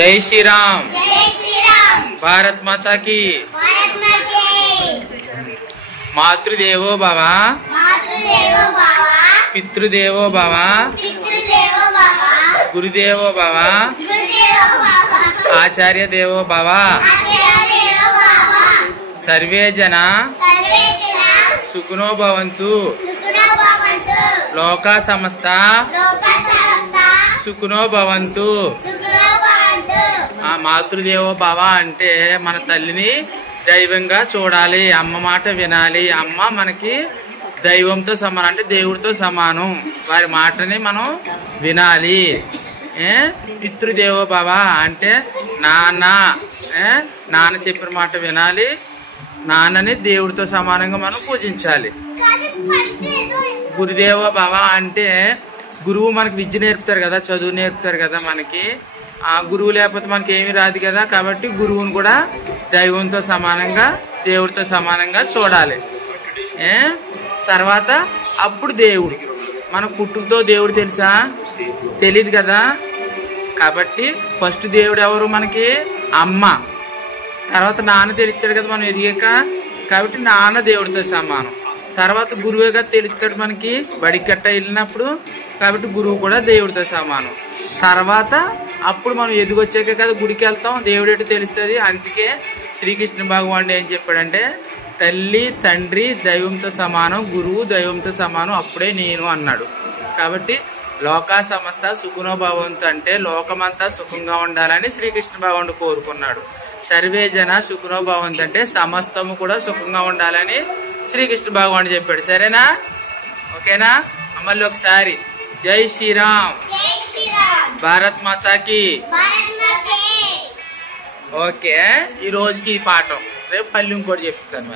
जय श्री राम। भारत माता की। मातृदेवो भव, पितृदेवो भव, गुरुदेवो भव, आचार्य देवो भव। सर्वे जना सुखिनो भवन्तु। लोका समस्ता सुखिनो भवन्तु। మాతృదేవో భవ అంటే మన తల్లిని దైవంగా చూడాలి, అమ్మ మాట వినాలి. అమ్మ మనకి దైవంతో సమానం, అంటే దేవుడితో సమానం. వారి మాటని మనం వినాలి. పితృదేవో భవ అంటే నాన్న చెప్పిన మాట వినాలి. నాన్నని దేవుడితో సమానంగా మనం పూజించాలి. గురుదేవో భవ అంటే గురువు మనకి విద్య నేర్పుతారు కదా, చదువు నేర్పుతారు కదా. మనకి ఆ గురువు లేకపోతే మనకి ఏమీ రాదు కదా. కాబట్టి గురువుని కూడా దైవంతో సమానంగా, దేవుడితో సమానంగా చూడాలి. తర్వాత అప్పుడు దేవుడు. మన పుట్టుకతో దేవుడు తెలుసా? తెలీదు కదా. కాబట్టి ఫస్ట్ దేవుడు ఎవరు? మనకి అమ్మ. తర్వాత నాన్న తెలుస్తాడు కదా మనం ఎదిగాక. కాబట్టి నాన్న దేవుడితో సమానం. తర్వాత గురువుగా తెలుస్తాడు మనకి బడికి గట్ట వెళ్ళినప్పుడు. కాబట్టి గురువు కూడా దేవుడితో సమానం. తర్వాత అప్పుడు మనం ఎదిగొచ్చాక కదా గుడికి వెళ్తాం, దేవుడు ఏంటో తెలుస్తుంది. అందుకే శ్రీకృష్ణ భగవానుడు ఏం చెప్పాడంటే, తల్లి తండ్రి దైవంతో సమానం, గురువు దైవంతో సమానం, అప్పుడే నేను అన్నాడు. కాబట్టి లోకా సమస్త సుఖినో భవంతు అంటే లోకమంతా సుఖంగా ఉండాలని శ్రీకృష్ణ భగవానుడు కోరుకున్నాడు. సర్వే జన సుఖినో భవంతు అంటే సమస్తము కూడా సుఖంగా ఉండాలని శ్రీకృష్ణ భగవానుడు చెప్పాడు. సరేనా? ఓకేనా? మళ్ళీ ఒకసారి జై శ్రీరామ్, భారత్ మాతా కి. ఓకే, ఈ రోజుకి ఈ పాఠం. రేపు మళ్ళీ ఇంకోటి చెప్తాను.